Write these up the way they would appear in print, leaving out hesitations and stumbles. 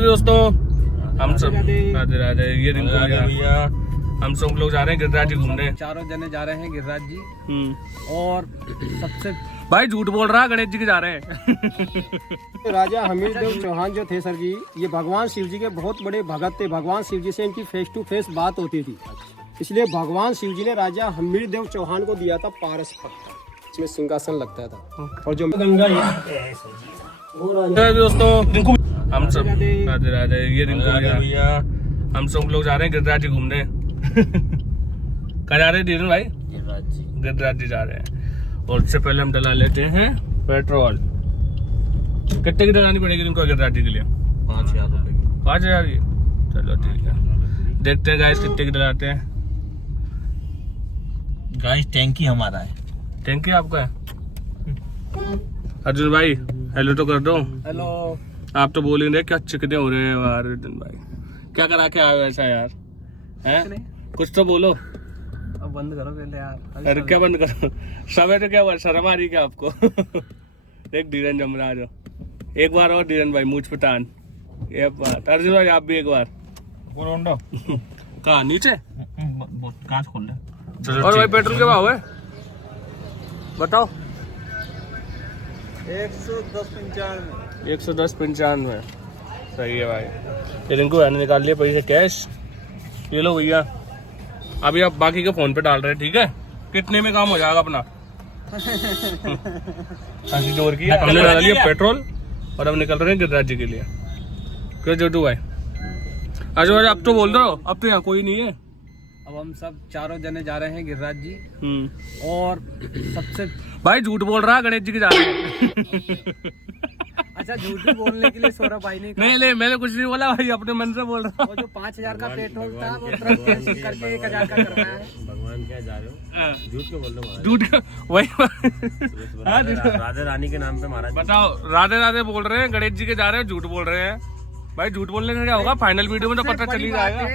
दोस्तों, हम सब राधे राधे। ये रिंकू भैया, हम सब लोग जा रहे हैं गिरिराज जी घूमने। चारों जने जा रहे हैं गिरिराज जी। और सबसे भाई झूठ बोल रहा है, गणेश जी के जा रहे हैं। राजा हमीरदेव चौहान जो थे सर जी, ये भगवान शिव जी के बहुत बड़े भगत थे। भगवान शिव जी से इनकी फेस टू फेस बात होती थी, इसलिए भगवान शिव जी ने राजा हमीरदेव चौहान को दिया था पारस पत्थर, इसमें सिंहासन लगता था। और जो गंगा दोस्तों, रिंकू हम सब राधे राधे। ये रिंकू भैया, हम सब लोग जा रहे हैं गिरिराज जी घूमने। कहाँ जा रहे हैं धीरन भाई? गिरिराज जी जा रहे हैं। और उससे पहले हम डला लेते हैं पेट्रोल। कितने की डलानी पड़ेगी इनको गिरिराज जी के लिए? 5,000 रुपए। 5,000 की? चलो ठीक है, देखते हैं गाइस कितने की डलाते हैं। गाइस टैंकी हमारा है। टैंकी आपका है? अर्जुन भाई हेलो तो कर दो। हेलो। आप तो बोल ही रहे क्या चिकने हो रहे हैं यार अर्जुन भाई, क्या करा के आए हो ऐसा यार? हैं कुछ तो बोलो। अब बंद करो पहले यार। अरे क्या बंद करो? समय तो क्या हुआ, शर्म आ रही क्या आपको? एक धीरन जमराज हो, एक बार और धीरन भाई मूछ पे तान। ये बात अर्जुन भाई, आप भी एक बार। कहाँ नीचे? कांच खोल ले। और भाई पेट्रोल के भाव है बताओ? 110.95। 110.95। सही है भाई। ये रिंकू भाई ने निकाल लिए पैसे कैश। ये लो भैया, अभी आप बाकी के फोन पे डाल रहे हैं, ठीक है? कितने में काम हो जाएगा अपना? जोर की हमने डाल लिया पेट्रोल और हम निकल रहे हैं गिरिराज जी के लिए। क्यों जोटू भाई? अच्छा भाई अब तो बोल दो, अब तो यहाँ कोई नहीं है। अब हम सब चारों जने जा रहे हैं गिरिराज जी। और सबसे भाई झूठ बोल रहा है, गणेश जी के जा रहे हैं। अच्छा, झूठ भी बोलने के लिए सौरभ भाई ने नहीं मैंने कुछ नहीं बोला भाई, अपने मन से बोल रहा वो जो 5,000 का पेट्रोल था वो ट्रक कैंसिल करके 1,000 का करवाया है। भगवान क्या जा रहे हो? झूठ क्यों बोल रहे हो? झूठ वही राधा रानी के नाम पे महाराज बताओ, राधे राधे बोल रहे हैं, गणेश जी के जा रहे हैं, झूठ बोल रहे हैं। भाई झूठ बोलने से क्या होगा, फाइनल वीडियो में तो पता चल ही जाएगा।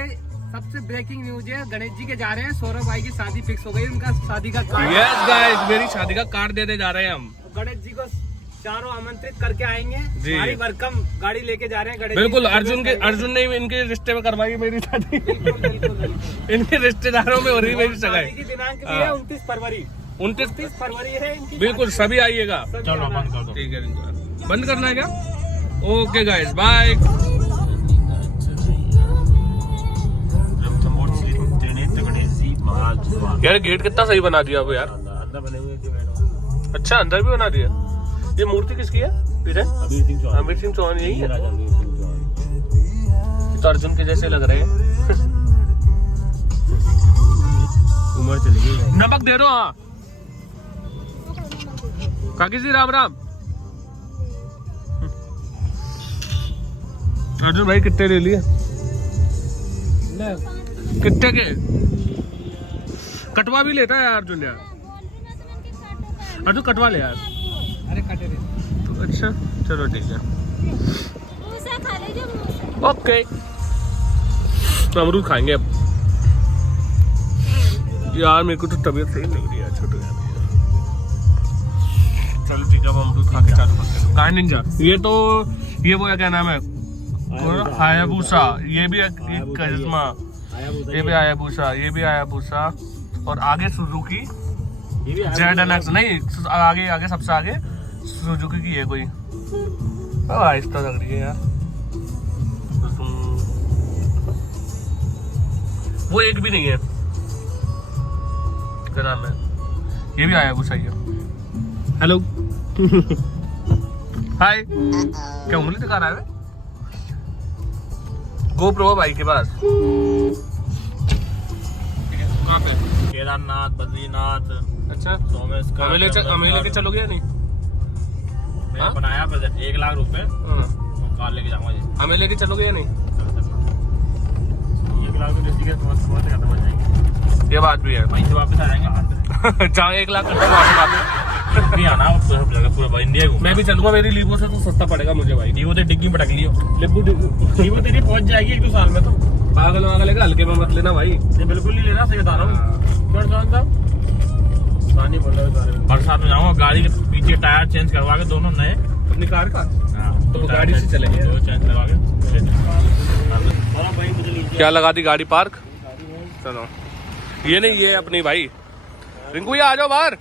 सबसे ब्रेकिंग न्यूज है, गणेश जी के जा रहे हैं, सौरभ भाई की शादी फिक्स हो गई, उनका शादी का कार्ड। यस गाइस, मेरी शादी का कार्ड देने जा रहे हैं हम। गणेश जी को चारों आमंत्रित करके आएंगे। जी। हमारी वेलकम गाड़ी लेके जा रहे हैं गणेश बिल्कुल, जी। अर्जुन ने इनके रिश्ते में करवाई मेरी शादी। बिल्कुल। इनके रिश्तेदारों में हो रही मेरी शादी सगाई। की दिनांक भी है 29 फरवरी। 29 फरवरी है इनकी। बिल्कुल, सभी आइएगा। चलो बंद कर दो। ठीक है, बंद करना है क्या? Okay guys, bye. यार गेट कितना सही बना दिया अब यार। अच्छा, अंदर भी बना दिया। ये मूर्ति किसकी है पीछे? अमीर सिंह चौहान यही है। तो अर्जुन के जैसे लग रहे हैं। उम्र चली गई। नमक दे दो। हाँ काकी जी, राम राम। अर्जुन भाई कितने ले लिए? कितने के? कटवा भी लेता है यार अर्जुन यार। अर्जुन कटवा ले यार। अरे कटे रहे तो अच्छा, चलो ठीक है, ओके। तो अमरूद खाएंगे अब। यार मेरे को तो तबीयत सही नहीं लग रही है छोटू यार। चलो ठीक है, अब अमरूद खा के चालू करते हैं। कहाँ निंजा? ये तो ये वो क्या नाम है? हायाबुसा। ये भी करिश्मा, ये भी हायाबुसा, ये भी हायाबुसा। और आगे सुजुकी ZNX, नहीं आगे सबसे आगे सुजुकी की है कोई। आहिस्ता लग रही है यार। वो एक भी नहीं है, क्या नाम है? ये भी आया गुस्सा है। हेलो। हाय। क्या उंगली दिखा रहा है? GoPro भाई के पास। कहाँ पे? केदारनाथ, बद्रीनाथ। अच्छा, सोमेश्वर। हमें लेके चलोगे या नहीं? मैंने बनाया बजट 1 लाख रुपए। कार लेके जाऊंगा जी। हमें लेके चलोगे या नहीं? 1 लाख तो किसी के समझ खत्म हो जाएंगे। ये बात भी है। वहीं से वापस आ जाएंगे। जहाँ 1 लाख नहीं आना सब जगह पूरा इंडिया को। मैं भी चलूंगा, मेरी लीवो से तो सस्ता पड़ेगा मुझे भाई। लीवो तो डिग्गी पटक लियो। लीवो तेरी पहुंच जाएगी 1-2 साल में। तो पागल वागल हल्के में मत लेना भाई। बिल्कुल नहीं लेना, सही बता रहा हूँ। बरसात में जाऊंगा, गाड़ी के पीछे टायर चेंज करवा के दोनों नए, अपनी कार का। हाँ, तो गाड़ी से चलेंगे। चेंज करवा के क्या लगा दी गाड़ी पार्क। चलो ये नहीं, ये अपनी भाई रिंकू, ये आ जाओ बाहर।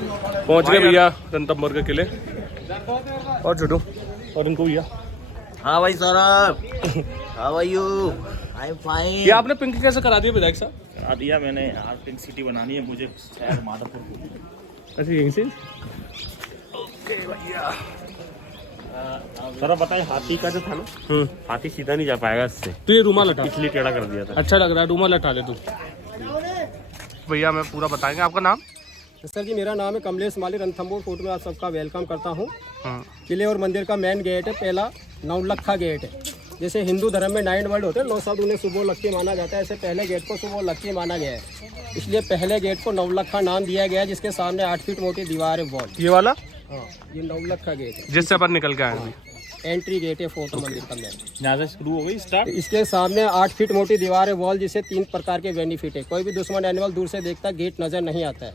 पहुंच गए भैया रणथंभौर के किले। और छोटू और रिंकू भैया। हाँ भाई Saurabh, how are you? I am fine. ये आपने पिंक कैसे करा दिया विधायक साहब? करा दिया मैंने यार, पिंक सिटी बनानी है मुझे शहर माधवपुर। अच्छा यहीं से। सौरभ बताए, हाथी का जो था ना, हाथी सीधा नहीं जा पाएगा इससे, तो ये रूमाल हटा, इसलिए टेढ़ा कर दिया था। अच्छा लग रहा है, रूमाल हटा ले तू। भैया मैं पूरा बताएंगे, आपका नाम? सर जी मेरा नाम है कमलेश माली। रणथंभौर फोर्ट में आप सबका वेलकम करता हूँ। किले और मंदिर का मेन गेट है, पहला नवलखा गेट है। जैसे हिंदू धर्म में 9 वर्ड होते हैं, 9 शब्द उन्हें सुबह लक्की माना जाता है, ऐसे पहले गेट को सुबह लक्की माना गया है, इसलिए पहले गेट को नवलखा नाम दिया गया है, जिसके सामने 8 फीट मोटी दीवार है वॉल। ये वाला? हाँ, ये नवलखा गेट है जिससे अपन निकल के आए हैं। एंट्री गेट है फोर्ट मंदिर का मेन। यहाँ से शुरू हो गई स्टार्ट। इसके सामने 8 फीट मोटी दीवार है वॉल, जिससे 3 प्रकार के बेनिफिट है। कोई भी दुश्मन एनिमल दूर से देखता गेट नजर नहीं आता है।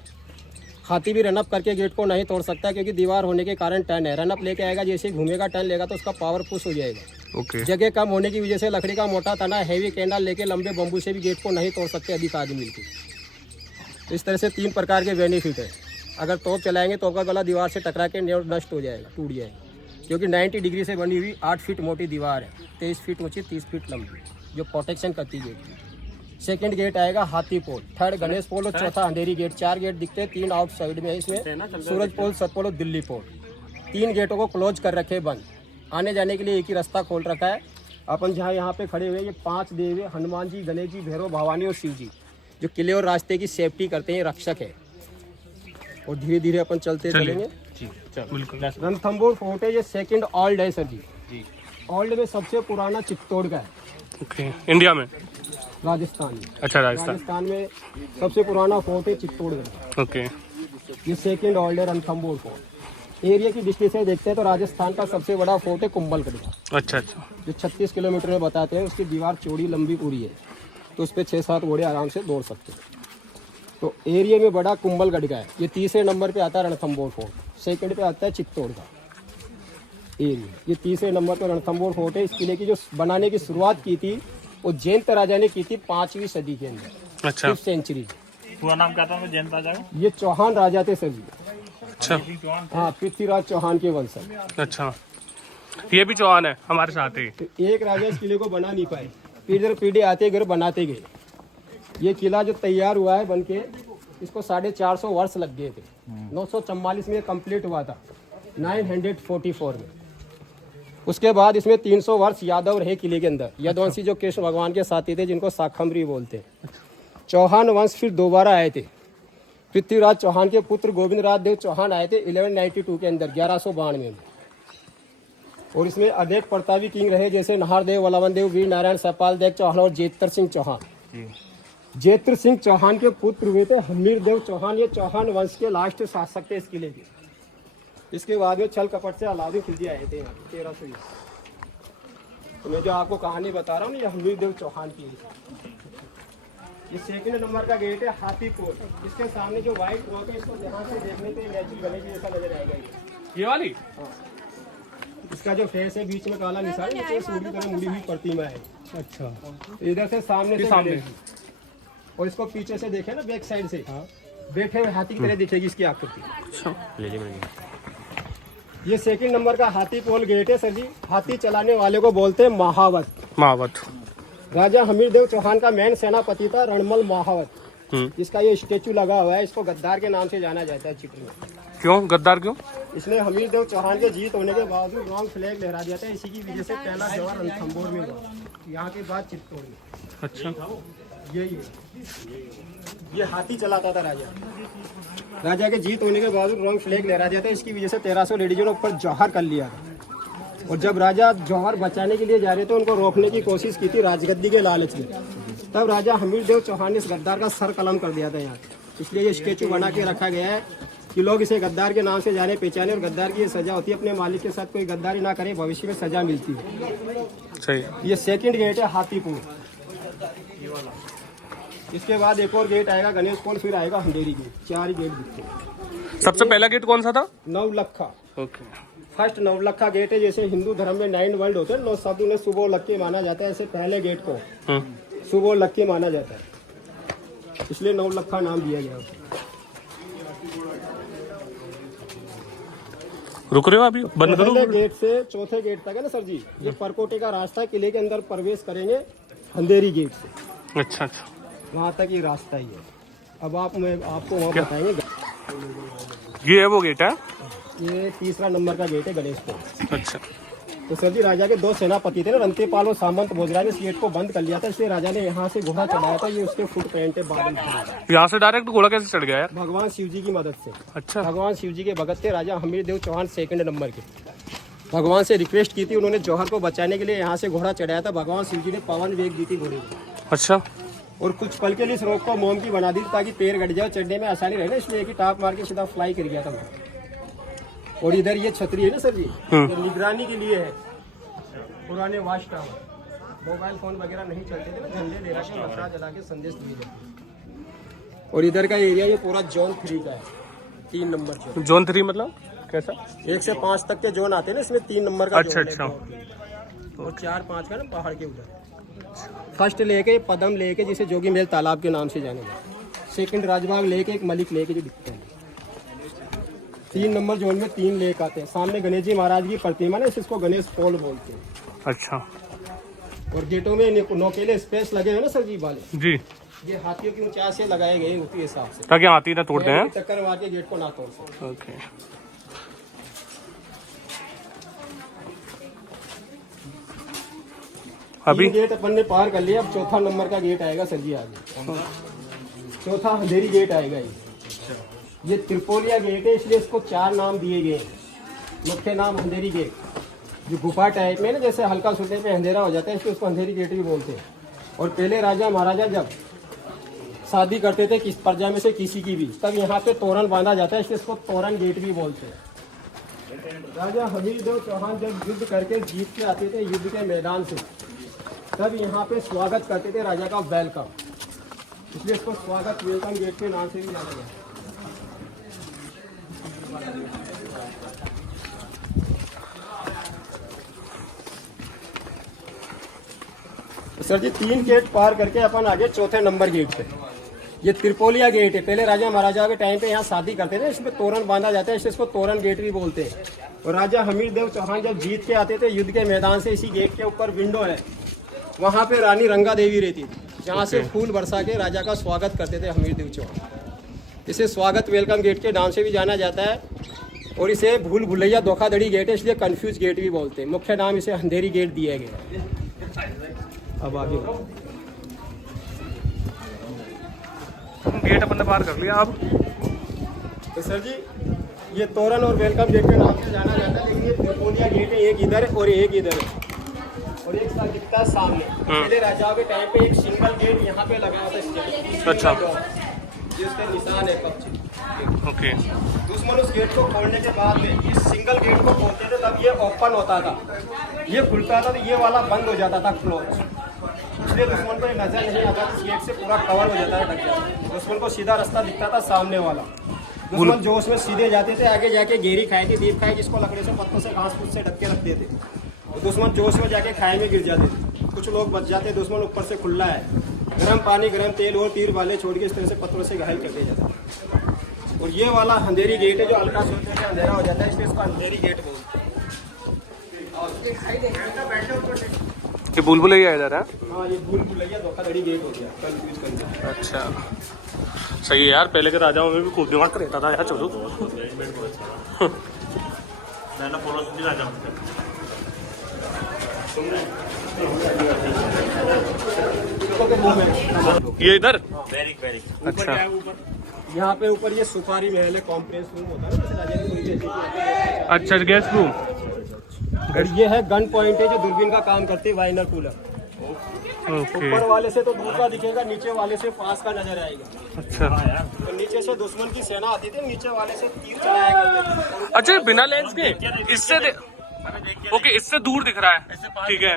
हाथी भी रनअप करके गेट को नहीं तोड़ सकता, क्योंकि दीवार होने के कारण टर्न है। रनअप लेके आएगा, जैसे घूमेगा टर्न लेगा तो उसका पावर पुश हो जाएगा। ओके। जगह कम होने की वजह से लकड़ी का मोटा तना, हैवी कैंडल लेके लंबे बम्बू से भी गेट को नहीं तोड़ सकते अधिक आदमी मिलकर। तो इस तरह से 3 प्रकार के बेनिफिट है। अगर तोप चलाएंगे तो आपका गला दीवार से टकरा के नष्ट हो जाएगा, टूट जाएगा, क्योंकि 90 डिग्री से बनी हुई 8 फीट मोटी दीवार है, 23 फीट ऊंची, 30 फीट लंबी, जो प्रोटेक्शन करती है गेट की। सेकंड गेट आएगा हाथी पोल, थर्ड गणेश पोल और चौथा अंधेरी गेट। 4 गेट दिखते हैं, 3 आउट साइड में है। इसमें सूरज पोल, सतपोल और दिल्ली पोल। 3 गेटों को क्लोज कर रखे बंद, आने जाने के लिए एक ही रास्ता खोल रखा है। अपन जहाँ यहाँ पे खड़े हुए, ये 5 देव है, हनुमान जी, गणेश जी, भैरव, भवानी और शिव जी, जो किले और रास्ते की सेफ्टी करते हैं, रक्षक है। और धीरे धीरे अपन चलते चलेंगे। रणथंभौर फोर्ट है, ये सेकंड ओल्ड है सर जी। ओल्ड में सबसे पुराना चित्तौड़ का है। ओके। इंडिया में? राजस्थान में। अच्छा राजस्थान में सबसे पुराना फोर्ट है चित्तौड़गढ़। ओके। ये सेकंड ओल्ड है रणथंभौर फोर्ट। एरिया की दृष्टि से देखते हैं तो राजस्थान का सबसे बड़ा फोर्ट है कुंभलगढ़ का। अच्छा अच्छा। जो 36 किलोमीटर में बताते हैं, उसकी दीवार चौड़ी लंबी पूरी है, तो उस पर 6-7 घोड़े आराम से दौड़ सकते हैं। तो एरिया में बड़ा कुंभलगढ़ का है। ये तीसरे नंबर पे आता है रणथंभौर फोर्ट, सेकंड पे आता है चित्तौड़ का एरिया। ये तीसरे नंबर पे रणथंभौर फोर्ट है। इस किले की जो बनाने की शुरुआत की थी वो जयंत राजा ने की थी 5वीं सदी के अंदर। अच्छा। 5th century. पूरा नाम क्या था जयंत राजा का? ये चौहान राजा थे सर जी। अच्छा। हाँ, पृथ्वीराज चौहान के वंशज। अच्छा, ये भी चौहान है हमारे साथ ही। तो एक राजा इस किले को बना नहीं पाए, पीढ़ी दर पीढ़ी आते गए, बनाते गए। ये किला जो तैयार हुआ है बनके, इसको 450 वर्ष लग गए थे। 944 में कंप्लीट हुआ था, 944 में। उसके बाद इसमें 300 वर्ष यादव रहे किले के अंदर, यदुवंशी जो कृष्ण भगवान के साथी थे, जिनको शाकंभरी बोलते हैं। चौहान वंश फिर दोबारा आए थे। पृथ्वीराज चौहान के पुत्र गोविंदराज देव चौहान आए थे 1192 के अंदर, 1192 में। और इसमें अनेक प्रतापी किंग रहे, जैसे नाहरदेव, वलवन देव, वीर नारायण, सपाल देव चौहान और जेतर सिंह चौहान। जेतर सिंह चौहान के पुत्र हुए थे हमीर देव चौहान। ये चौहान वंश के लास्ट शासक थे इस किले के। इसके बाद में छल कपट से अलाउद्दीन खिलजी आए थे यहाँ 1320। तो मैं जो आपको कहानी बता रहा हूँ, ये हमीर देव चौहान की है। ये सेकंड नंबर का गेट है हाथी पोल। इसके सामने जो व्हाइट रॉक है, इसको ध्यान से देखने पे नेचुरल गणेश जी जैसा नजर आएगा। ये वाली? हाँ। इसका जो फेस है, बीच में काला निशान, नीचे सूर्य की तरह मुड़ी हुई प्रतिमा है। अच्छा। इधर से सामने से सामने, और इसको पीछे से देखे ना, बैक साइड से बैठे हुए हाथी की तरह दिखेगी इसकी आकृति। ये सेकंड नंबर का हाथी पोल गेट है सर जी। हाथी चलाने वाले को बोलते हैं महावत। महावत राजा हमीर देव चौहान का मेन सेनापति था रणमल महावत, जिसका ये स्टेचू लगा हुआ है। इसको गद्दार के नाम से जाना जाता है चित्र में। क्यों गद्दार क्यों? इसलिए हमीर देव चौहान के जीत होने के बावजूद रॉन्ग फ्लैग लहरा दिया था। इसी की वजह से पहला जवार रणथंभौर में हुआ, यहाँ के बाद चित्तौड़ में। अच्छा। यही ये हाथी चलाता था राजा के जीत होने के बाद रॉन्ग फ्लैग लहरा दिया था। इसकी वजह से 1300 लेडीजों ने ऊपर जौहर कर लिया था। और जब राजा जौहर बचाने के लिए जा रहे थे, उनको रोकने की कोशिश की थी राजगद्दी के लालच में। तब राजा हमीर देव चौहान ने इस गद्दार का सर कलम कर दिया था यहाँ। इसलिए ये स्टेचू बना के रखा गया है कि लोग इसे गद्दार के नाम से जाने पहचाने। और गद्दार की ये सजा होती है, अपने मालिक के साथ कोई गद्दारी ना करे, भविष्य में सजा मिलती है। सही। ये सेकंड गेट है हाथीपुर। इसके बाद एक और गेट आएगा गणेश पोल, फिर आएगा अंधेरी गेट। 4 गेट दिखते हैं। सबसे पहला गेट कौन सा था? Naulakha. Okay. First Naulakha gate है। जैसे हिंदू धर्म में 9 वर्ल्ड होते हैं, 9 शब्द उन्हें सुबह लक्की माना जाता है। ऐसे पहले गेट को सुबह लक्की माना जाता है, इसलिए नवलखा नाम दिया गया उसे। रुक रहे हो अभी? बंद करो। पहले गेट से चौथे गेट तक है ना सर जी, ये परकोटे का रास्ता है। किले के अंदर प्रवेश करेंगे अंधेरी गेट से, अच्छा, वहाँ तक ये रास्ता ही है। अब आपको वहाँ बताएंगे। ये है वो गेट है? ये तीसरा नंबर का गेट है गणेशपुर। अच्छा। तो सर जी, राजा के 2 सेनापति थे ना, रंतेपाल और सामंत भोजराय ने इस गेट को बंद कर लिया था, इसलिए राजा ने यहाँ से घोड़ा चढ़ाया था। ये उसके फुट पैंट है बादल। यहाँ से डायरेक्ट घोड़ा कैसे चढ़ गया यार? भगवान शिव जी की मदद से। अच्छा। भगवान शिव जी के भगत थे राजा हमीरदेव चौहान 2 नंबर के। भगवान से रिक्वेस्ट की थी उन्होंने, जौहर को बचाने के लिए यहाँ से घोड़ा चढ़ाया था। भगवान शिव जी ने पवन वेग दी थी घोड़े को। अच्छा। और कुछ पल के लिए इस रोक को मोम की बना दी थी, ताकि पैर गड़ जाए, चढ़ने में आसानी रहे ना, इसलिए एक ही टाप मार के सीधा फ्लाई कर गया था। और इधर ये छतरी है ना सर जी, ये निगरानी के लिए है। पुराने वाच टावर, मोबाइल फोन वगैरह नहीं चलते थे ना, झंडे ले रखे, मसरा जला के संदेश दिए जाते। और इधर का एरिया ये पूरा जोन 3 का है, 3 नंबर जोन। जोन 3 मतलब कैसा? 1 से 5 तक के जोन आते हैं ना, इसमें 3 नंबर का अच्छा, जोन अच्छा। है। और 4-5 का ना पहाड़ के उधर। फर्स्ट लेके पदम लेके, जिसे जोगी मेल तालाब के नाम से जाने जाते। सेकंड राजबाग लेके, एक मलिक लेके जो दिखते हैं। 3 नंबर जोन में 3 लेक आते हैं। सामने गणेश जी महाराज की प्रतिमा ना, इसको गणेश पोल बोलते हैं। अच्छा। और गेटों में नोकेले स्पेस लगे हुए ना सर जी वाले, जी, ये हाथियों की ऊंचाई से लगाए गए उसी हिसाब से, ताकि हाथी ना तोड़ दें। चक्कर मार के गेट को ना तोड़ सके। ओके। अभी गेट अपन ने पार कर लिया। अब चौथा नंबर का गेट आएगा सर जी आगे। चौथा अंधेरी गेट आएगा। ये त्रिपोलिया गेट है, इसलिए इसको 4 नाम दिए गए। मुख्य नाम अंधेरी गेट, जो गुफा टाइप में ना, जैसे हल्का सोने पे अंधेरा हो जाता है, इसलिए उसको अंधेरी गेट भी बोलते हैं। और पहले राजा महाराजा जब शादी करते थे किस प्रजा में से किसी की भी, तब यहाँ पे तोरण बांधा जाता है, इसलिए इसको तोरण गेट भी बोलते हैं। राजा हमीरदेव चौहान जब युद्ध करके जीत के आते थे युद्ध के मैदान से, तब यहाँ पे स्वागत करते थे राजा का वेलकम, इसलिए इसको स्वागत वेलकम गेट के नाम से भी जाना गया। सर जी 3 गेट पार करके अपन आगे चौथे नंबर गेट पे। ये त्रिपोलिया गेट है। पहले राजा महाराजा के टाइम पे यहाँ शादी करते थे, इसमें तोरण बांधा जाता है, इसलिए इसको तोरण गेट भी बोलते हैं। और राजा हमीरदेव चौहान जब जीत के आते थे युद्ध के मैदान से, इसी गेट के ऊपर विंडो है, वहाँ पे रानी रंगा देवी रहती थी, जहाँ से फूल बरसा के राजा का स्वागत करते थे हमीरदेव चौहान। इसे स्वागत वेलकम गेट के नाम से भी जाना जाता है। और इसे भूल भुलैया धोखाधड़ी गेट है, इसलिए कंफ्यूज गेट भी बोलते हैं। मुख्य नाम इसे अंधेरी गेट दिया गया। अब आगे गेट अपन ने पार कर लिया। अब तो सर जी ये तोरण और वेलकम गेट के नाम से जाना जाता है, लेकिन ये त्रिपोलिया गेट है, एक इधर है और एक इधर है, और एक साथ दिखता है सामने। पहले राजाओं के टाइम पे एक सिंगल गेट यहाँ पे लगा था। अच्छा। जिसके निशान है कब्जे। ओके। दुश्मन उस गेट को खोलने के बाद में इस सिंगल गेट को खोलते थे, तब ये ओपन होता था, ये खुलता था, तो ये वाला बंद हो जाता था क्लोज। इसलिए दुश्मन को ये नजर नहीं आता, इस गेट से पूरा कवर हो जाता है, ढक जाता है। दुश्मन को सीधा रास्ता दिखता था सामने वाला। दुश्मन जोश में सीधे जाते थे, आगे जाके गेरी खाई थी, दीप खाई, जिसको लकड़े से पत्तों से घास फूस से ढक के रख देते थे। दुश्मन जोश में जाके खाई में गिर जाते थे, कुछ लोग बच जाते। दुश्मन ऊपर से खुला है, गर्म पानी, गर्म तेल और तीर वाले छोड़ के इस तरह से पत्थरों से घायल कर दिया जाता है। और ये वाला अंधेरी गेट है, जो हल्का सोचने से अंधेरा हो जाता है, इसलिए इसको अंधेरी गेट बोलते हैं। ये बुलबुलैया इधर है? हाँ, ये भूल भुलैया धोखाधड़ी गेट हो गया, कंफ्यूज करना। अच्छा, सही है यार। पहले के राजाओं में भी खूब दिमाग रहता था यार। चलो ये इधर। अच्छा, यहाँ पे ऊपर ये सुपारी महल है, कॉम्प्रेस रूम होता है ना, राजा की कोई भी ऐसी। अच्छा, गेस्ट रूम। और ये है गन पॉइंट है, जो दूरबीन का काम करती है, वाइनर कूलर। ओके। ऊपर वाले से तो दूर का दिखेगा, नीचे वाले से पास का नजर आएगा। अच्छा। तो नीचे से दुश्मन की सेना आती थी, नीचे वाले से तीर चलाया करते थे। अच्छा, बिना लेंस के इससे ओके, इससे दूर दिख रहा है, ठीक है।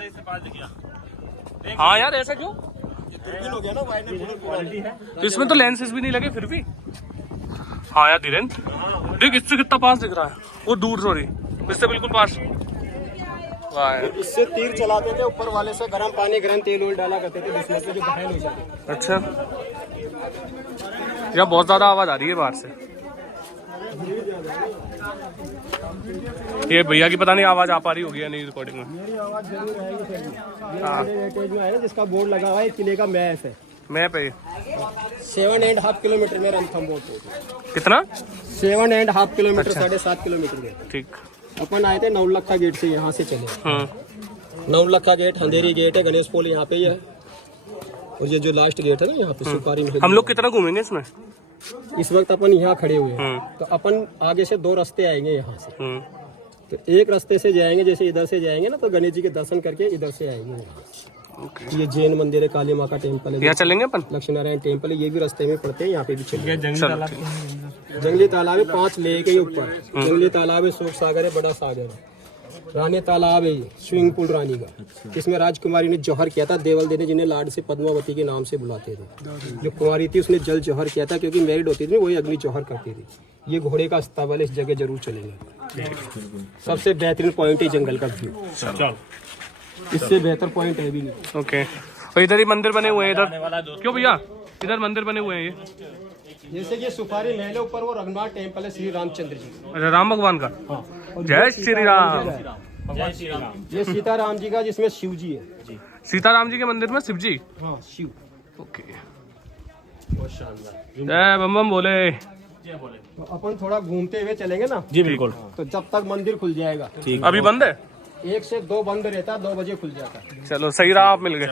हाँ यार, ऐसा क्यों? दूरबीन हो गया ना, वाइनर कूलर क्वालिटी है। तो इसमें तो लेंसेज भी नहीं लगे फिर भी। हाँ यार धीरेन्द्र, देख इससे कितना पास दिख रहा है, वो दूर। सॉरी, इससे बिल्कुल पास। वाह यार। इससे तीर चलाते थे, ऊपर वाले से गर्म पानी गर्म तेल वोल डाला करते थे दुश्मन के जो घायल हो जाते। अच्छा यार बहुत ज्यादा आवाज आ रही है बाहर से। ये भैया की पता नहीं आवाज आ पा रही होगी या नहीं रिकॉर्डिंग में। मेरी आवाज जरूर आएगी सर जी। ये वाले वेटेज में है ना जिसका बोर्ड लगा हुआ है, किले का मैप है। मैप है 7.5 किलोमीटर में रणथंभौर पहुंचे। कितना? 7.5 किलोमीटर, अच्छा। 7.5 किलोमीटर गए। ठीक। अपन आए थे नवलखा गेट से, यहाँ से चले। नवलखा गेट, अंधेरी गेट है, गणेश पोल यहाँ पे ही है। और ये जो लास्ट गेट है ना यहाँ पे सुपारी महल। हम लोग कितना घूमेंगे इसमें? इस वक्त अपन यहाँ खड़े हुए हैं, तो अपन आगे से 2 रास्ते आएंगे यहाँ से। तो एक रास्ते से जाएंगे, जैसे इधर से जाएंगे ना तो गणेश जी के दर्शन करके इधर से आएंगे यहाँ। ये जैन मंदिर है, काली माँ का टेम्पल है, यहाँ चलेंगे अपन। लक्ष्मी नारायण टेम्पल है, ये भी रास्ते में पड़ते हैं, यहाँ पे भी चलेंगे। जंगली तालाब है 5 लेक के ऊपर। जंगली तालाब है, शोक सागर है, बड़ा सागर है। रानी तालाब है, स्विमिंग पूल रानी का। इसमें राजकुमारी ने जौहर किया था, देवल ने जिन्हें लाड से पद्मावती के नाम से बुलाते थे। जो कुंवारी थी उसने जल जौहर किया था, क्योंकि मैरिड होती थी वही अग्नि जौहर करती थी। ये घोड़े का अस्तबल, इस जगह जरूर चलेंगे। सबसे बेहतरीन पॉइंट है जंगल का व्यू, इससे बेहतर पॉइंट है भी नहीं। ओके। और इधर ही मंदिर बने हुए हैं इधर। क्यों भैया इधर मंदिर बने हुए हैं ये? जैसे कि सुपारी महल है, ऊपर वो रघुनाथ टेम्पल है श्री रामचंद्र जी। अच्छा राम भगवान का। हाँ। जय श्री राम। ये सीताराम जी का, जिसमें शिव जी है। सीताराम जी के मंदिर में शिव जी। हाँ शिव। ओके। बहुत शानदार। जय बम बम बोले। तो अपन थोड़ा घूमते हुए चलेंगे ना जी बिल्कुल। तो जब तक मंदिर खुल जाएगा। अभी बंद है? 1 से 2 बंद रहता है, 2 बजे खुल जाता है। चलो सही रहा, आप मिल गए।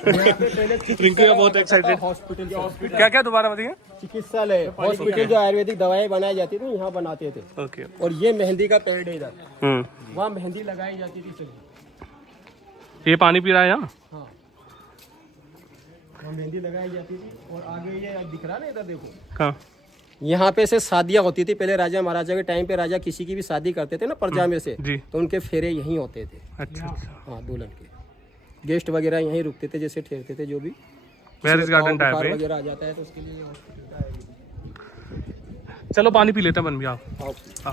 रिंकू का बहुत एक्साइटेड। हॉस्पिटल क्या क्या दोबारा बताइए? चिकित्सालय, हॉस्पिटल जो आयुर्वेदिक दवाएं बनाई जाती थी यहाँ बनाते थे। ओके। और ये मेहंदी का पेड़ है इधर, वहाँ मेहंदी लगाई जाती थी। चलिए। ये पानी पी रहा है यहाँ? हाँ, वहाँ मेहंदी लगाई जाती थी। और आगे ये दिख रहा है ना, इधर देखो। कहाँ? यहाँ पे से शादियाँ होती थी पहले। राजा महाराजा के टाइम पे राजा किसी की भी शादी करते थे ना प्रजा में से, जी। तो उनके फेरे यहीं होते थे। अच्छा अच्छा। हाँ, दुल्हन के गेस्ट वगैरह यहीं रुकते थे, जैसे ठहरते थे। जो भी मैरिज गार्डन टाइप है। वगैरह आ जाता है तो उसके लिए चलो पानी पी लेते हैं मन भी। आप हाँ।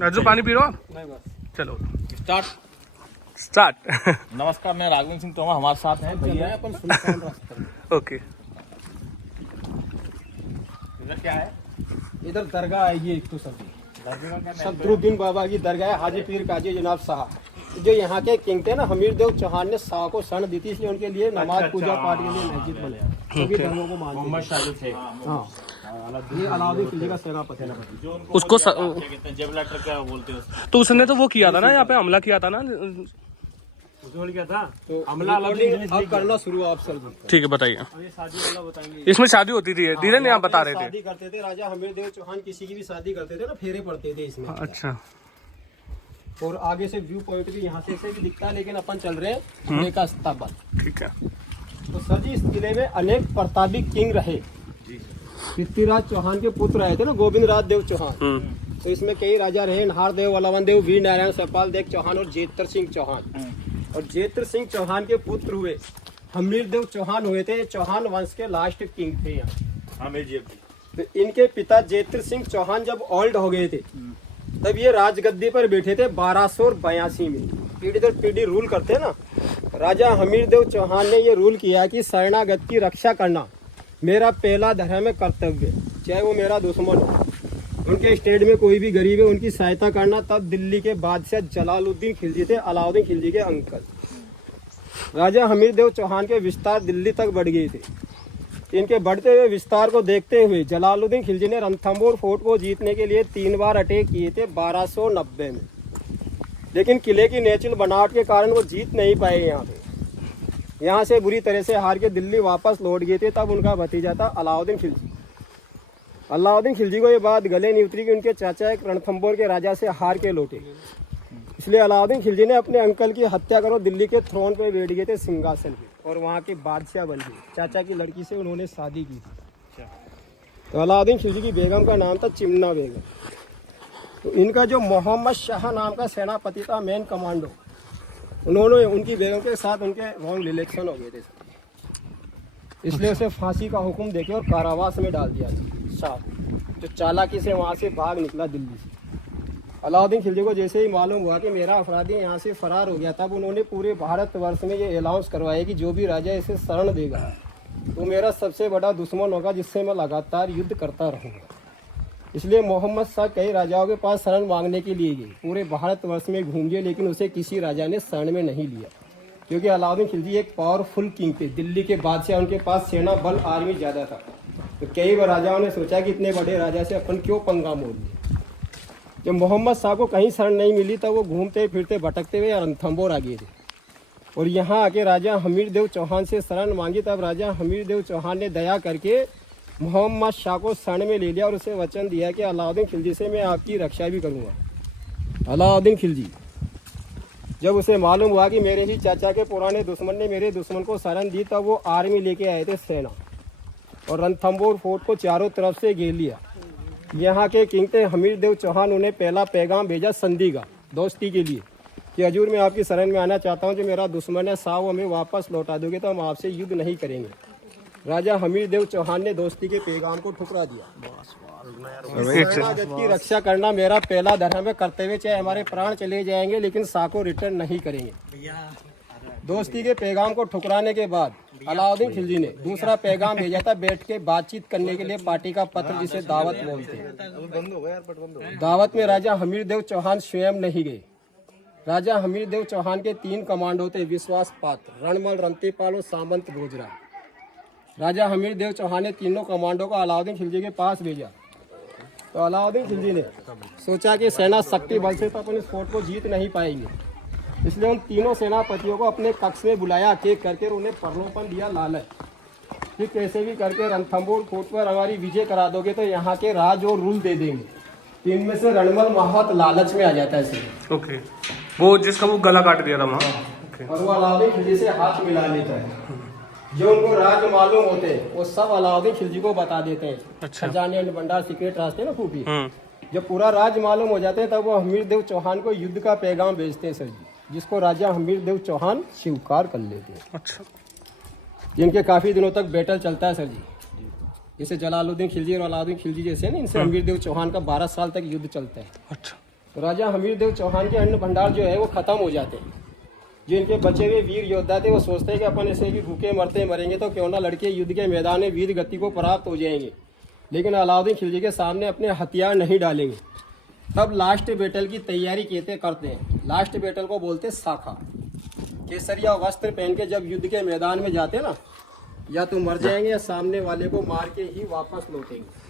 राजू पानी पी रहे हो आप? नहीं, बस चलो स्टार्ट। स्टार्ट। नमस्कार, मैं राघवेंद्र सिंह तोमर, हमारे साथ हैं भैया। अपन सुल्तान रास्ता। ओके। इधर क्या है? इधर दरगाह आएगी एक तो शत्रुद्दीन बाबा की दरगाह है, हाजी पीर काजी जनाब शाह। जो यहाँ के किंग थे ना, हमीर देव चौहान ने शाह को शरण दी थी, इसलिए उनके लिए नमाज पूजा पाठ के लिए मस्जिद बनाया। सभी धर्मों को मानते हैं। हाँ, ये अलाउद्दीन खिलजी का सेनापति है। उसको क्या बोलते हैं? तो उसने तो वो किया था ना, यहाँ पे हमला किया था ना। क्या था तो हमला अब करना शुरू आप सर जी। ठीक है बताइए। शादी वाला बताएंगे। इसमें शादी होती थी धीरे नहीं आप बता रहे थे। शादी करते थे राजा हमीर देव चौहान, किसी की भी शादी करते थे ना, फेरे पड़ते थे इसमें। अच्छा। और आगे से व्यू पॉइंट भी यहाँ से भी दिखता है, लेकिन अपन चल रहे हैं किले का अस्तबल। ठीक है। तो सर जी, इस किले में अनेक प्रतापी किंग रहे। पृथ्वीराज चौहान के पुत्र रहे थे ना, गोविंद राज देव चौहान। तो इसमें कई राजा रहे, नाहर देव, वलवन देव, वीर नारायण, सतपाल देव चौहान और जेतर सिंह चौहान। और जेतर सिंह चौहान के पुत्र हुए हमीर देव चौहान हुए थे। चौहान वंश के लास्ट किंग थे यहाँ। तो इनके पिता जेतर सिंह चौहान जब ओल्ड हो गए थे, तब ये राजगद्दी पर बैठे थे 1282 में। पीढ़ी दर पीढ़ी रूल करते ना। राजा हमीर देव चौहान ने ये रूल किया कि शरणागत की रक्षा करना मेरा पहला धर्म है, कर्तव्य, चाहे वो मेरा दुश्मन हो। उनके स्टेट में कोई भी गरीब है, उनकी सहायता करना। तब दिल्ली के बादशाह जलालुद्दीन खिलजी थे, अलाउद्दीन खिलजी के अंकल। राजा हमीर देव चौहान के विस्तार दिल्ली तक बढ़ गए थे। इनके बढ़ते हुए विस्तार को देखते हुए जलालुद्दीन खिलजी ने रणथंभौर फोर्ट को जीतने के लिए 3 बार अटैक किए थे 1290 में। लेकिन किले की नेचुरल बनावट के कारण वो जीत नहीं पाए। यहाँ से बुरी तरह से हार के दिल्ली वापस लौट गए थे। तब उनका भतीजा था अलाउद्दीन खिलजी। अलाउद्दीन खिलजी को ये बात गले नहीं उतरी कि उनके चाचा एक रणथंभौर के राजा से हार के लौटे। इसलिए अलाउद्दीन खिलजी ने अपने अंकल की हत्या करो दिल्ली के थ्रोन पे बैठ गए थे, सिंहासन पे, और वहाँ के बादशाह बन गए। चाचा की लड़की से उन्होंने शादी की थी। तो अलाउद्दीन खिलजी की बेगम का नाम था चिमना बेगम। तो इनका जो मोहम्मद शाह नाम का सेनापति था, मेन कमांडो, उन्होंने उनकी बेगम के साथ उनके रॉन्ग रिलेक्शन हो गए थे सर, इसलिए उसे फांसी का हुक्म देके और कारावास में डाल दिया साहब, जो चालाकी से वहाँ से भाग निकला दिल्ली से। अलाउद्दीन खिलजी को जैसे ही मालूम हुआ कि मेरा अपराधी यहाँ से फरार हो गया, तब उन्होंने पूरे भारतवर्ष में ये अनाउंस करवाया कि जो भी राजा इसे शरण देगा तो मेरा सबसे बड़ा दुश्मन होगा, जिससे मैं लगातार युद्ध करता रहूँगा। इसलिए मोहम्मद शाह कई राजाओं के पास शरण मांगने के लिए गए, पूरे भारतवर्ष में घूम लिए, लेकिन उसे किसी राजा ने शरण में नहीं लिया, क्योंकि अलाउद्दीन खिलजी एक पावरफुल किंग थे। दिल्ली के बादशाह, उनके पास सेना बल आर्मी ज़्यादा था। तो कई बार राजाओं ने सोचा कि इतने बड़े राजा से अपन क्यों पंगा मोड़ लिए। जब मोहम्मद शाह को कहीं शरण नहीं मिली तब वो घूमते फिरते भटकते हुए रणथंबोर आ गए थे और यहाँ आके राजा हमीरदेव चौहान से शरण मांगी। तब राजा हमीरदेव चौहान ने दया करके मोहम्मद शाह को शरण में ले लिया और उसे वचन दिया कि अलाउद्दीन खिलजी से मैं आपकी रक्षा भी करूँगा। अलाउद्दीन खिलजी जब उसे मालूम हुआ कि मेरे ही चाचा के पुराने दुश्मन ने मेरे दुश्मन को शरण दी, तब वो आर्मी लेके आए थे सेना और रणथंबोर फोर्ट को चारों तरफ से घेर लिया। यहाँ के किंग थे हमीरदेव चौहान, उन्हें पहला पैगाम भेजा संधि का, दोस्ती के लिए, कि हजूर मैं आपकी शरण में आना चाहता हूँ, जो मेरा दुश्मन है साहब हमें वापस लौटा दोगे तो हम आपसे युद्ध नहीं करेंगे। राजा हमीरदेव चौहान ने दोस्ती के पैगाम को ठुकरा दिया। शरणागत की रक्षा करना मेरा पहला धर्म है, करते हुए चाहे हमारे प्राण चले जाएंगे लेकिन शाह को रिटर्न नहीं करेंगे। दोस्ती के पैगाम को ठुकराने के बाद अलाउद्दीन खिलजी ने दूसरा पैगाम भेजा था, बैठ के बातचीत करने के लिए पार्टी का पत्र, जिसे दावत बोलते हैं। दावत में राजा हमीरदेव चौहान स्वयं नहीं गए। राजा हमीरदेव चौहान के 3 कमांडो थे, विश्वास पात्र, रणमल, रंतीपाल और सामंत भोजराय। राजा हमीरदेव चौहान ने तीनों कमांडो को अलाउद्दीन खिलजी के पास भेजा। तो अलाउद्दीन खिलजी ने सोचा कि सेना शक्ति बल से तो अपन इस फोर्ट को जीत नहीं पाएंगे, इसलिए उन तीनों सेनापतियों को अपने कक्ष में बुलाया, केक करके उन्हें प्रलोभन दिया, लालच कि कैसे भी करके रणथंबोर फोर्ट पर हमारी विजय करा दोगे तो यहाँ के राज और रूल दे देंगे। तीन में से रणमल महात लालच में आ जाता है इसलिए। ओके, वो जिसका वो गला काट दिया था वहाँ। और वो अलाउद्दीन खिलजी से हाथ मिला लेता है। जो उनको राज मालूम होते हैं वो सब अलाउद्दीन खिलजी को बता देते हैं। अच्छा। खजाने भंडार सीक्रेट रास्ते ना खूबी, जब पूरा राज मालूम हो जाते हैं तब वो हमीरदेव चौहान को युद्ध का पैगाम भेजते हैं सर जी, जिसको राजा हमीरदेव चौहान स्वीकार कर लेते हैं। अच्छा। जिनके काफी दिनों तक बैटल चलता है सर जी, जैसे जलालुद्दीन खिलजी और अलाउद्दीन खिलजी जैसे ना, इनसे हमीरदेव चौहान का 12 साल तक युद्ध चलता है। अच्छा। तो राजा हमीरदेव चौहान के अन्न भंडार जो है वो खत्म हो जाते हैं। जो इनके बचे हुए वीर योद्धा थे वो सोचते हैं कि अपन ऐसे भी भूखे मरते मरेंगे तो क्यों ना लड़के युद्ध के मैदान में वीर गति को प्राप्त हो जाएंगे, लेकिन अलाउद्दीन खिलजी के सामने अपने हथियार नहीं डालेंगे। तब लास्ट बैटल की तैयारी करते हैं। लास्ट बैटल को बोलते हैं शाखा। केसरिया वस्त्र पहन के जब युद्ध के मैदान में जाते हैं ना, या तो मर जाएंगे या सामने वाले को मार के ही वापस लौटेंगे।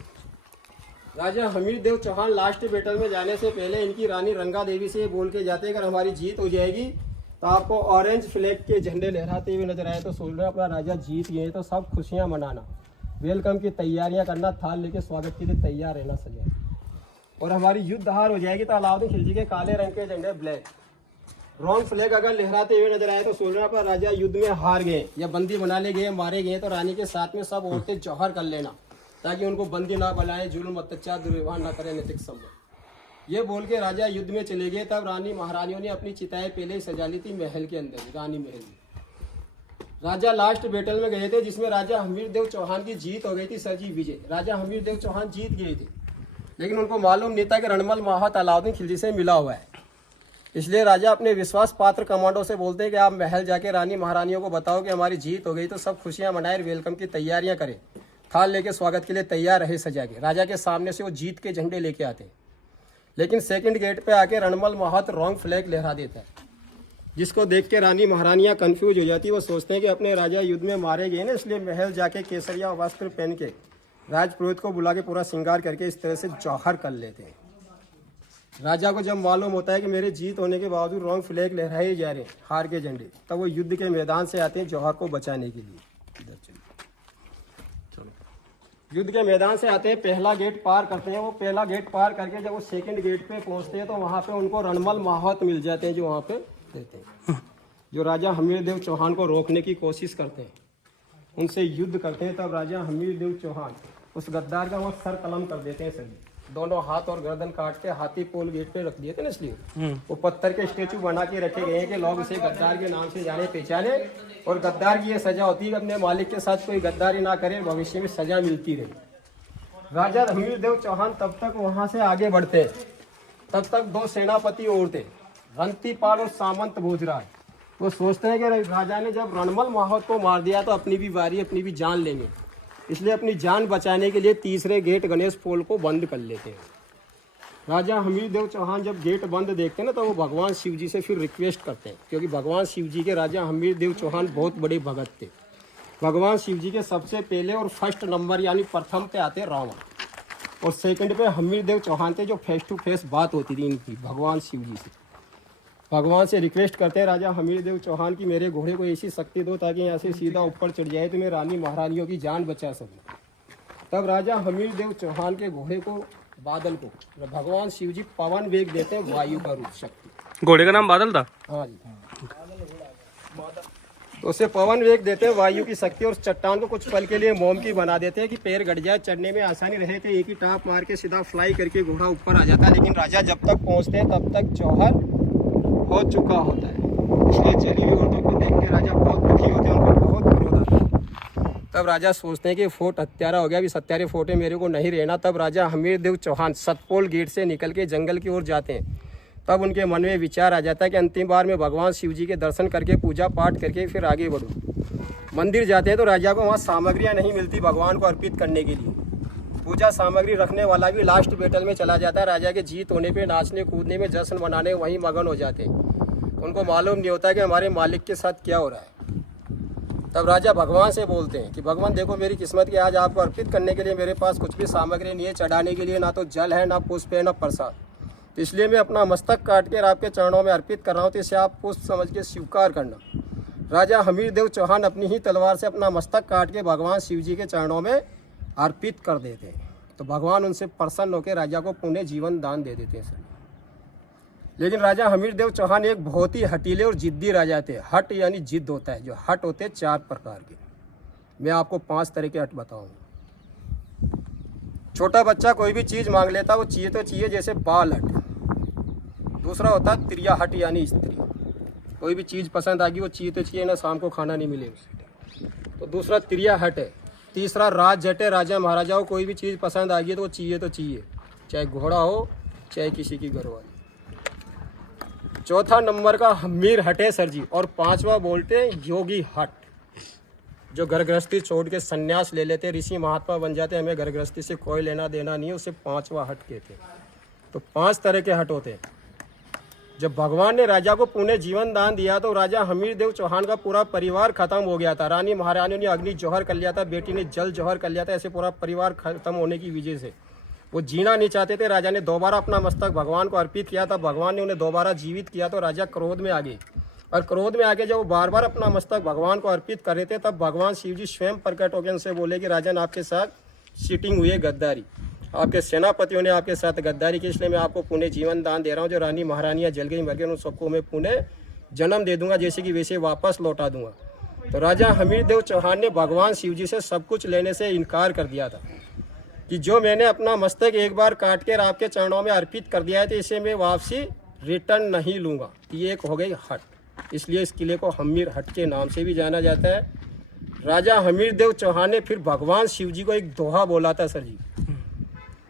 राजा हमीरदेव चौहान लास्ट बैटल में जाने से पहले इनकी रानी रंगा देवी से बोल के जाते हैं, अगर हमारी जीत हो जाएगी तो आपको ऑरेंज फ्लैग के झंडे लहराते हुए नजर आए तो सोच रहे अपना राजा जीत गए तो सब खुशियां मनाना, वेलकम की तैयारियां करना, थाल लेके स्वागत के लिए तैयार रहना सजा। और हमारी युद्ध हार हो जाएगी तो अलाउद्दीन खिलजी के काले रंग के झंडे ब्लैक रॉन्ग फ्लैग अगर लहराते हुए नजर आए तो सोच रहे अपना राजा युद्ध में हार गए या बंदी बना ले गए, मारे गए, तो रानी के साथ में सब औरतें जौहर कर लेना ताकि उनको बंदी ना बनाए, जुल्म अत्याचार दुर्व्यवहार ना करें, नैतिक संबंध। ये बोल के राजा युद्ध में चले गए। तब रानी महारानियों ने अपनी चिताएं पहले ही सजा ली थी महल के अंदर, रानी महल में। राजा लास्ट बैटल में गए थे जिसमें राजा हमीरदेव चौहान की जीत हो गई थी सर जी, विजय। राजा हमीरदेव चौहान जीत गए थे, लेकिन उनको मालूम नहीं था कि रणमल महात अलाउद्दीन खिलजी से मिला हुआ है। इसलिए राजा अपने विश्वास पात्र कमांडो से बोलते हैं कि आप महल जाके रानी महारानियों को बताओ कि हमारी जीत हो गई तो सब खुशियां मनाए, वेलकम की तैयारियां करें, थाल लेके स्वागत के लिए तैयार रहे सजा के। राजा के सामने से वो जीत के झंडे लेके आते हैं, लेकिन सेकंड गेट पे आके रणमल महात रॉन्ग फ्लैग लहरा देता है, जिसको देख के रानी महारानियां कंफ्यूज हो जाती है। वो सोचते हैं कि अपने राजा युद्ध में मारे गए ना, इसलिए महल जाके केसरिया वस्त्र पहन के राजपुरोहित को बुला के पूरा श्रृंगार करके इस तरह से जौहर कर लेते हैं। राजा को जब मालूम होता है कि मेरे जीत होने के बावजूद रॉन्ग फ्लैग लहराए जा रहे हैं, हार के झंडे, तब वो युद्ध के मैदान से आते हैं जौहर को बचाने के लिए। इधर चलो, युद्ध के मैदान से आते हैं, पहला गेट पार करते हैं। वो पहला गेट पार करके जब वो सेकंड गेट पे पहुंचते हैं तो वहाँ पे उनको रणमल महावत मिल जाते हैं, जो वहाँ पे रहते हैं, जो राजा हमीरदेव चौहान को रोकने की कोशिश करते हैं, उनसे युद्ध करते हैं। तब राजा हमीरदेव चौहान उस गद्दार का वो सर कलम कर देते हैं सर, दोनों हाथ और गर्दन काट के हाथी पोल गेट पे रख दिए थे ना, इसलिए वो पत्थर के स्टेचू बना के रखे गए हैं कि लोग इसे गद्दार के नाम से जाने पहचाने। और गद्दार की ये सजा होती है कि अपने मालिक के साथ कोई गद्दारी ना करे, भविष्य में सजा मिलती रहे। राजा हमीरदेव चौहान तब तक वहां से आगे बढ़ते, तब तक दो सेनापति और थे, रंतीपाल और सामंत भोजराज। वो सोचते हैं कि राजा ने जब रणमल माहौत को मार दिया तो अपनी भी बारी, अपनी भी जान लेंगे, इसलिए अपनी जान बचाने के लिए तीसरे गेट गणेश पोल को बंद कर लेते हैं। राजा हमीरदेव चौहान जब गेट बंद देखते हैं ना तो वो भगवान शिव जी से फिर रिक्वेस्ट करते हैं, क्योंकि भगवान शिव जी के राजा हमीरदेव चौहान बहुत बड़े भगत थे। भगवान शिव जी के सबसे पहले और फर्स्ट नंबर यानी प्रथम पे आते रावण और सेकंड पे हमीरदेव चौहान थे, जो फेस टू फेस बात होती थी इनकी भगवान शिव जी से। भगवान से रिक्वेस्ट करते हैं राजा हमीरदेव चौहान की मेरे घोड़े को ऐसी शक्ति दो ताकि यहाँ से सीधा ऊपर चढ़ जाए तो मैं रानी महारानियों की जान बचा सकूँ। तब राजा हमीरदेव चौहान के घोड़े को, बादल को, भगवान शिव जी पवन वेग देते हैं, वायु का रूप शक्ति। घोड़े का नाम बादल था? हाँ जी, तो उसे पवन वेग देते हैं, वायु की शक्ति, और चट्टान को कुछ पल के लिए मोम की बना देते हैं कि पैर गड़ जाए, चढ़ने में आसानी रहे। थे एक ही टाप मार के सीधा फ्लाई करके घोड़ा ऊपर आ जाता है। लेकिन राजा जब तक पहुंचते हैं तब तक जौहर हो चुका होता है, इसलिए जली हुई औरतों को देख के राजा बहुत दुखी होते हैं, उनको बहुत क्रोध आता है। तब राजा सोचते हैं कि फोर्ट हत्यारा हो गया, अभी सत्यारे फोर्ट में मेरे को नहीं रहना। तब राजा हमीरदेव चौहान सतपोल गेट से निकल के जंगल की ओर जाते हैं। तब उनके मन में विचार आ जाता है कि अंतिम बार में भगवान शिव जी के दर्शन करके पूजा पाठ करके फिर आगे बढ़ूँ। मंदिर जाते हैं तो राजा को वहाँ सामग्रियाँ नहीं मिलती भगवान को अर्पित करने के लिए। पूजा सामग्री रखने वाला भी लास्ट बैटल में चला जाता है। राजा के जीत होने पे नाचने कूदने में, जश्न मनाने वहीं मगन हो जाते हैं। उनको मालूम नहीं होता कि हमारे मालिक के साथ क्या हो रहा है। तब राजा भगवान से बोलते हैं कि भगवान देखो मेरी किस्मत की आज आपको अर्पित करने के लिए मेरे पास कुछ भी सामग्री नहीं है, चढ़ाने के लिए ना तो जल है, ना पुष्प है, ना प्रसाद। तो इसलिए मैं अपना मस्तक काट कर आपके चरणों में अर्पित कर रहा हूँ, तो इसे आप पुष्प समझ के स्वीकार करना। राजा हमीरदेव चौहान अपनी ही तलवार से अपना मस्तक काट के भगवान शिव जी के चरणों में अर्पित कर देते हैं। तो भगवान उनसे प्रसन्न होकर राजा को पुण्य जीवन दान दे देते हैं सर। लेकिन राजा हमीरदेव चौहान एक बहुत ही हटीले और जिद्दी राजा थे। हट यानी जिद्द होता है, जो हट होते हैं 4 प्रकार के। मैं आपको 5 तरह के हट बताऊंगा। छोटा बच्चा कोई भी चीज़ मांग लेता, वो चाहिए तो चाहिए, जैसे बाल हट। दूसरा होता है त्रिया हट यानी स्त्री, कोई भी चीज़ पसंद आ गई वो चाहिए तो चाहिए, ना शाम को खाना नहीं मिलेगा, तो दूसरा त्रिया हट है। तीसरा राज जटे, राजा महाराजा हो, कोई भी चीज़ पसंद आ गई तो वो चाहिए, चाहे घोड़ा हो चाहे किसी की घरवाली। चौथा नंबर का हमीर हटे सर जी। और 5वां बोलते हैं योगी हट, जो घर गृहस्थी छोड़ के संन्यास ले लेते, ऋषि महात्मा बन जाते, हमें घर गृहस्थी से कोई लेना देना नहीं है, उसे 5वां हट कहते हैं। तो 5 तरह के हट होते हैं। जब भगवान ने राजा को पुण्य जीवन दान दिया तो राजा हमीरदेव चौहान का पूरा परिवार खत्म हो गया था। रानी महारानी ने अग्नि जौहर कर लिया था, बेटी ने जल जौहर कर लिया था। ऐसे पूरा परिवार खत्म होने की वजह से वो जीना नहीं चाहते थे। राजा ने दोबारा अपना मस्तक भगवान को अर्पित किया था, भगवान ने उन्हें दोबारा जीवित किया। तो राजा क्रोध में आ गए, और क्रोध में आके जब वो बार बार अपना मस्तक भगवान को अर्पित कर रहे थे, तब भगवान शिव जी स्वयं प्रकट होकर उनसे बोले कि राजन आपके साथ सीटिंग हुई है गद्दारी, आपके सेनापतियों ने आपके साथ गद्दारी की, इसलिए मैं आपको पुण्य जीवन दान दे रहा हूँ। जो रानी महारानियाँ जल गई मर गई उन सबको मैं पुण्य जन्म दे दूंगा, जैसे कि वैसे वापस लौटा दूंगा। तो राजा हमीरदेव चौहान ने भगवान शिव जी से सब कुछ लेने से इनकार कर दिया था कि जो मैंने अपना मस्तक एक बार काट कर आपके चरणों में अर्पित कर दिया है तो इसे मैं वापसी रिटर्न नहीं लूँगा। ये एक हो गई हट, इसलिए इस किले को हमीर हट के नाम से भी जाना जाता है। राजा हमीरदेव चौहान ने फिर भगवान शिव जी को एक दोहा बोला था सर जी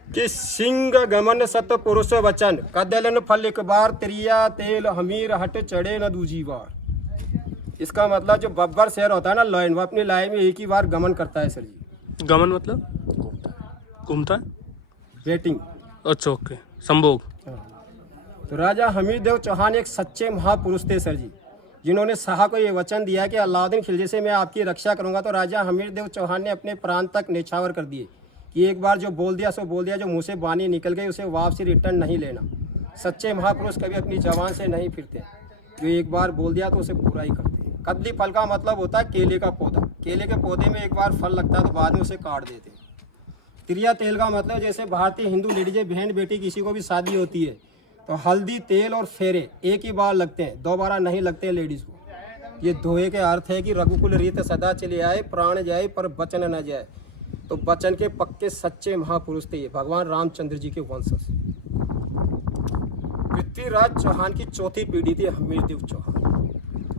कि सिंह गमन सत पुरुष वचन, कदलन फल एक बार, त्रिया तेल हमीर हट चढ़े न दूजी बार। इसका मतलब जो बब्बर शेर होता है ना लाइन, वो अपनी लाइन में एक ही बार गमन करता है सर जी। गमन मतलब घूमता है, वेटिंग। अच्छा ओके, संभोग। तो राजा हमीरदेव चौहान एक सच्चे महापुरुष थे सर जी, जिन्होंने शाह को ये वचन दिया कि अलाउद्दीन खिलजी से मैं आपकी रक्षा करूंगा। तो राजा हमीरदेव चौहान ने अपने प्राण तक न्यौछावर कर दिए कि एक बार जो बोल दिया सो बोल दिया, जो मुंह से बानी निकल गई उसे वापसी रिटर्न नहीं लेना। सच्चे महापुरुष कभी अपनी जबान से नहीं फिरते, जो एक बार बोल दिया तो उसे पूरा ही करते। कदली फल का मतलब होता है केले का पौधा। केले के पौधे में एक बार फल लगता है तो बाद में उसे काट देते। त्रिया तेल का मतलब जैसे भारतीय हिंदू लेडीजें बहन बेटी किसी को भी शादी होती है तो हल्दी तेल और फेरे एक ही बार लगते हैं, दोबारा नहीं लगते हैं लेडीज़ को। ये दोहे के अर्थ है कि रघुकुल रीत सदा चले आए, प्राण जाए पर बचन न जाए। तो बचन के पक्के सच्चे महापुरुष थे ये, भगवान रामचंद्र जी के वंशज। पृथ्वीराज चौहान की चौथी पीढ़ी थी हमीरदेव चौहान।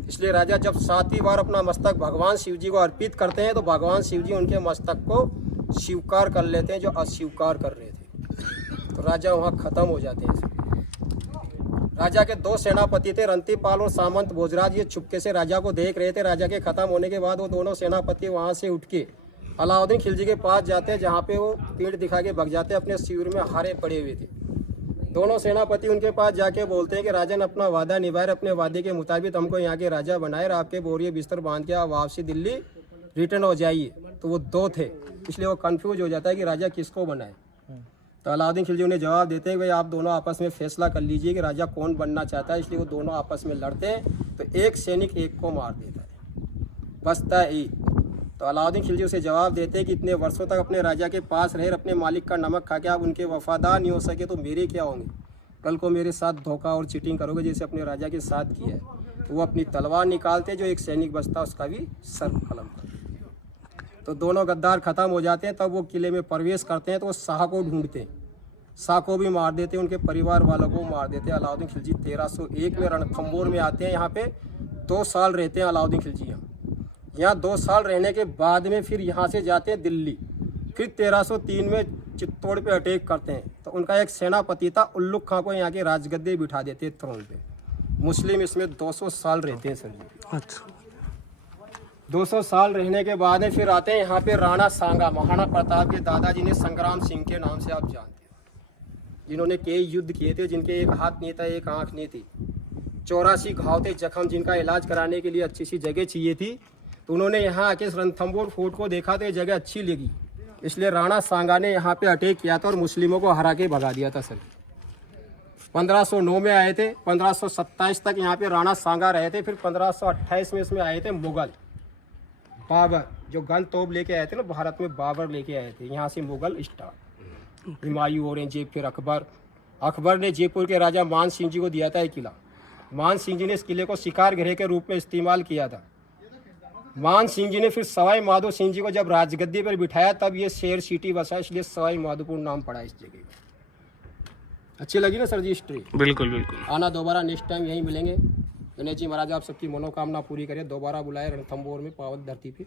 इसलिए राजा जब 7वीं बार अपना मस्तक भगवान शिव जी को अर्पित करते हैं तो भगवान शिव जी उनके मस्तक को स्वीकार कर लेते हैं जो अस्वीकार कर रहे थे। तो राजा वहाँ खत्म हो जाते हैं। राजा के 2 सेनापति थे, रंतीपाल और सामंत भोजराज। ये चुपके से राजा को देख रहे थे। राजा के खत्म होने के बाद वो दोनों सेनापति वहाँ से उठ के अलाउद्दीन खिलजी के पास जाते हैं, जहाँ पे वो पीठ दिखा के भग जाते, अपने शिविर में हारे पड़े हुए थे। दोनों सेनापति उनके पास जाके बोलते हैं कि राजन अपना वादा निभाए, अपने वादे के मुताबिक हमको यहाँ के राजा बनाए और आपके बोरिए बिस्तर बांध के आप वापसी दिल्ली रिटर्न हो जाइए। तो वो 2 थे, इसलिए वो कन्फ्यूज हो जाता है कि राजा किसको बनाए। तो अलाउद्दीन खिलजी उन्हें जवाब देते हैं कि भाई आप दोनों आपस में फैसला कर लीजिए कि राजा कौन बनना चाहता है। इसलिए वो दोनों आपस में लड़ते हैं। तो एक सैनिक एक को मार देता है, बचता है एक। तो अलाउद्दीन खिलजी उसे जवाब देते हैं कि इतने वर्षों तक अपने राजा के पास रहे, अपने मालिक का नमक खा के आप उनके वफादार नहीं हो सके तो मेरे क्या होंगे? कल को मेरे साथ धोखा और चीटिंग करोगे जैसे अपने राजा के साथ किया है। तो वो अपनी तलवार निकालते, जो एक सैनिक बचता उसका भी सर कलम कर। तो दोनों गद्दार खत्म हो जाते हैं। तब वो किले में प्रवेश करते हैं तो वो शाह को ढूंढते हैं, शाह को भी मार देते हैं, उनके परिवार वालों को मार देते हैं। अलाउद्दीन खिलजी 1301 में रणथंबोर में आते हैं। यहाँ पे 2 साल रहते हैं अलाउद्दीन खिलजी। यहाँ 2 साल रहने के बाद में फिर यहाँ से जाते हैं दिल्ली। फिर 1303 में चित्तौड़ पे अटैक करते हैं। तो उनका एक सेनापति था उल्लुक खां को यहाँ के राजगद्दे बिठा देते हैं थ्रोन पे। मुस्लिम इसमें 200 साल रहते हैं सर जी। अच्छा, 200 साल रहने के बाद में फिर आते हैं यहाँ पे राणा सांगा। महाराणा प्रताप के दादाजी ने संग्राम सिंह के नाम से आप जानते हैं, जिन्होंने कई युद्ध किए थे, जिनके एक हाथ नहीं था, एक आँख नहीं थी, 84 घाव थे, जख्म, जिनका इलाज कराने के लिए अच्छी सी जगह चाहिए थी। तो उन्होंने यहाँ आके रणथंबोर फोर्ट को देखा तो ये जगह अच्छी लगी, इसलिए राणा सांगा ने यहाँ पे अटैक किया था और मुस्लिमों को हरा के भगा दिया था सर। 1509 में आए थे, 1527 तक यहाँ पे राणा सांगा रहे थे। फिर 1528 में इसमें आए थे मुगल बाबर, जो गन तोप लेके आए थे ना भारत में, बाबर लेके आए थे। यहाँ से मुगल स्टार्ट, हुमायूं, औरंगजेब, फिर अकबर। अकबर ने जयपुर के राजा मान सिंह जी को दिया था एक किला। मान सिंह जी ने इस किले को शिकार गृह के रूप में इस्तेमाल किया था। मान सिंह जी ने फिर सवाई माधो सिंह जी को जब राजगद्दी पर बिठाया तब ये शेर सिटी बसा, इसलिए सवाई माधोपुर नाम पड़ा इस जगह का। अच्छी लगी ना सर जी हिस्ट्री? बिल्कुल बिल्कुल। आना दोबारा, नेक्स्ट टाइम यहीं मिलेंगे। गणेश जी महाराज आप सबकी मनोकामना पूरी करें, दोबारा बुलाए रणथंबोर में पावन धरती पे।